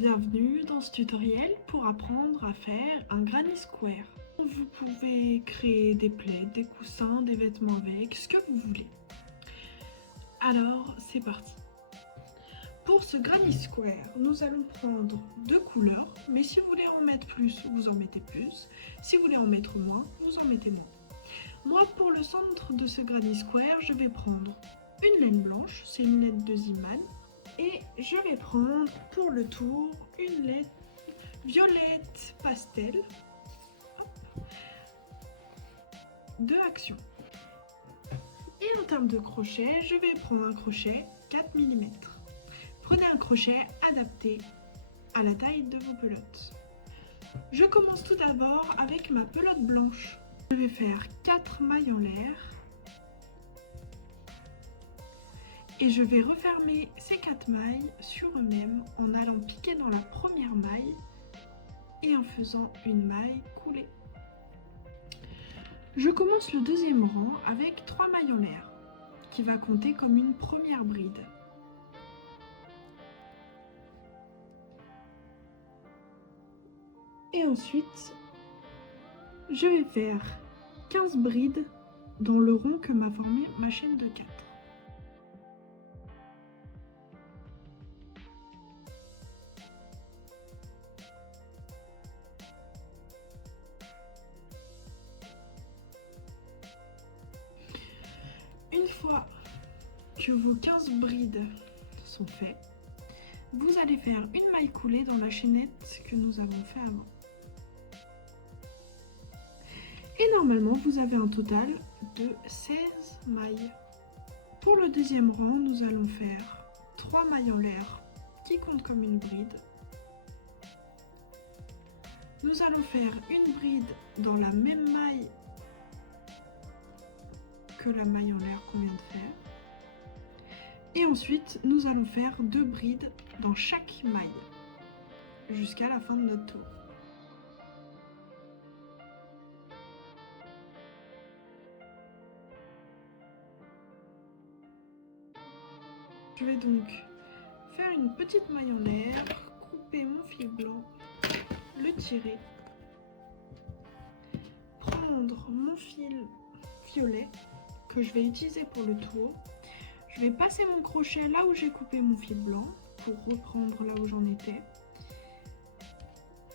Bienvenue dans ce tutoriel pour apprendre à faire un granny square. Vous pouvez créer des plaids, des coussins, des vêtements avec, ce que vous voulez. Alors, c'est parti. Pour ce granny square, nous allons prendre deux couleurs, mais si vous voulez en mettre plus, vous en mettez plus. Si vous voulez en mettre moins, vous en mettez moins. Moi, pour le centre de ce granny square, je vais prendre une laine blanche, c'est une laine de Ziman. Et je vais prendre pour le tour une laine violette pastel de Action. Et en termes de crochet, je vais prendre un crochet 4 mm. Prenez un crochet adapté à la taille de vos pelotes. Je commence tout d'abord avec ma pelote blanche. Je vais faire 4 mailles en l'air. Et je vais refermer ces 4 mailles sur eux-mêmes en allant piquer dans la première maille et en faisant une maille coulée. Je commence le deuxième rang avec 3 mailles en l'air, qui va compter comme une première bride. Et ensuite, je vais faire 15 brides dans le rond que m'a formé ma chaîne de 4. Une fois que vos 15 brides sont faites, vous allez faire une maille coulée dans la chaînette que nous avons fait avant. Et normalement, vous avez un total de 16 mailles. Pour le deuxième rang, nous allons faire 3 mailles en l'air qui comptent comme une bride. Nous allons faire une bride dans la même maille que la maille en l'air qu'on vient de faire. Et ensuite, nous allons faire 2 brides dans chaque maille jusqu'à la fin de notre tour. Je vais donc faire une petite maille en l'air, couper mon fil blanc, le tirer, prendre mon fil violet que je vais utiliser pour le tour. Je vais passer mon crochet là où j'ai coupé mon fil blanc pour reprendre là où j'en étais.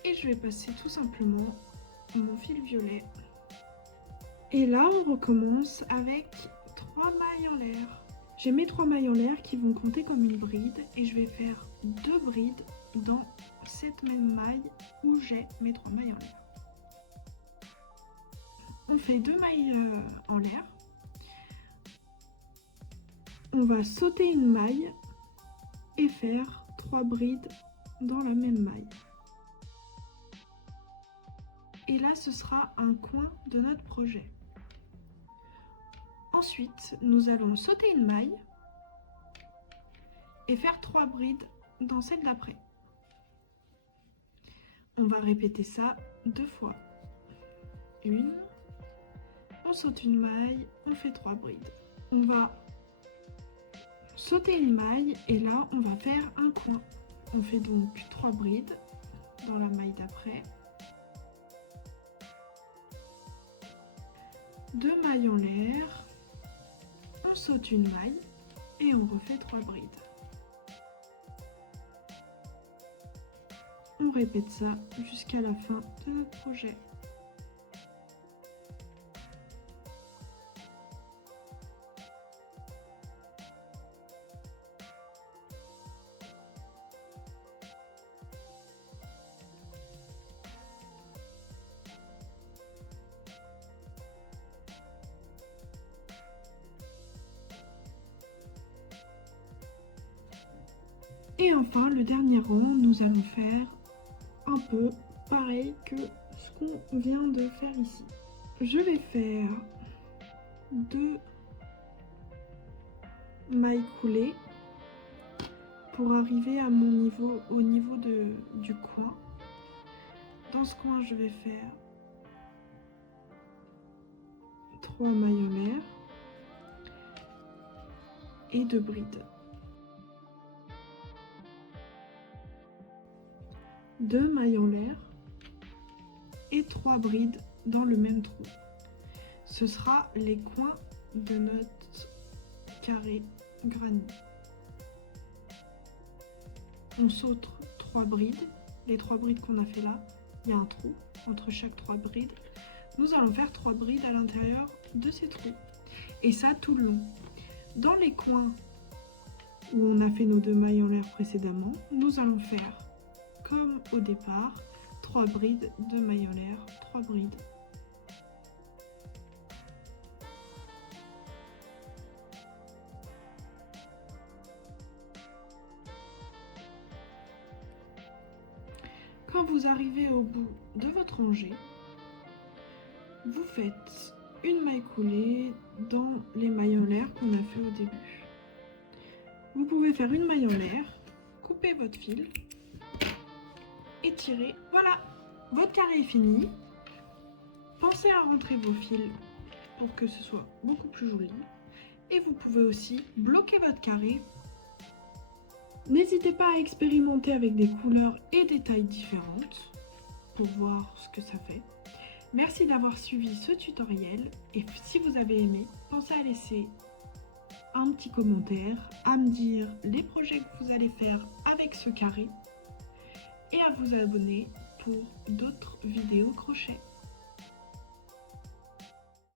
Et je vais passer tout simplement mon fil violet. Et là, on recommence avec 3 mailles en l'air. J'ai mes 3 mailles en l'air qui vont compter comme une bride et je vais faire 2 brides dans cette même maille où j'ai mes 3 mailles en l'air. On fait 2 mailles en l'air. On va sauter une maille et faire 3 brides dans la même maille. Et là, ce sera un coin de notre projet. Ensuite, nous allons sauter une maille et faire 3 brides dans celle d'après. On va répéter ça 2 fois. Une, on saute une maille, on fait 3 brides. On va sauter une maille et là, on va faire un coin. On fait donc 3 brides dans la maille d'après. 2 mailles en l'air. On saute une maille et on refait 3 brides. On répète ça jusqu'à la fin de notre projet. Et enfin, le dernier rang, nous allons faire un peu pareil que ce qu'on vient de faire ici. Je vais faire 2 mailles coulées pour arriver à mon niveau, au niveau du coin. Dans ce coin, je vais faire 3 mailles en l'air et 2 brides. 2 mailles en l'air et 3 brides dans le même trou. Ce sera les coins de notre carré granit. On saute 3 brides. Les 3 brides qu'on a fait là, il y a un trou entre chaque 3 brides. Nous allons faire 3 brides à l'intérieur de ces trous. Et ça tout le long. Dans les coins où on a fait nos 2 mailles en l'air précédemment, nous allons faire comme au départ, 3 brides, 2 mailles en l'air, 3 brides. Quand vous arrivez au bout de votre rangée, vous faites une maille coulée dans les mailles en l'air qu'on a fait au début. Vous pouvez faire une maille en l'air, couper votre fil et tirer. Voilà, votre carré est fini. Pensez à rentrer vos fils pour que ce soit beaucoup plus joli. Et vous pouvez aussi bloquer votre carré. N'hésitez pas à expérimenter avec des couleurs et des tailles différentes pour voir ce que ça fait. Merci d'avoir suivi ce tutoriel et si vous avez aimé, pensez à laisser un petit commentaire, à me dire les projets que vous allez faire avec ce carré et à vous abonner pour d'autres vidéos crochet.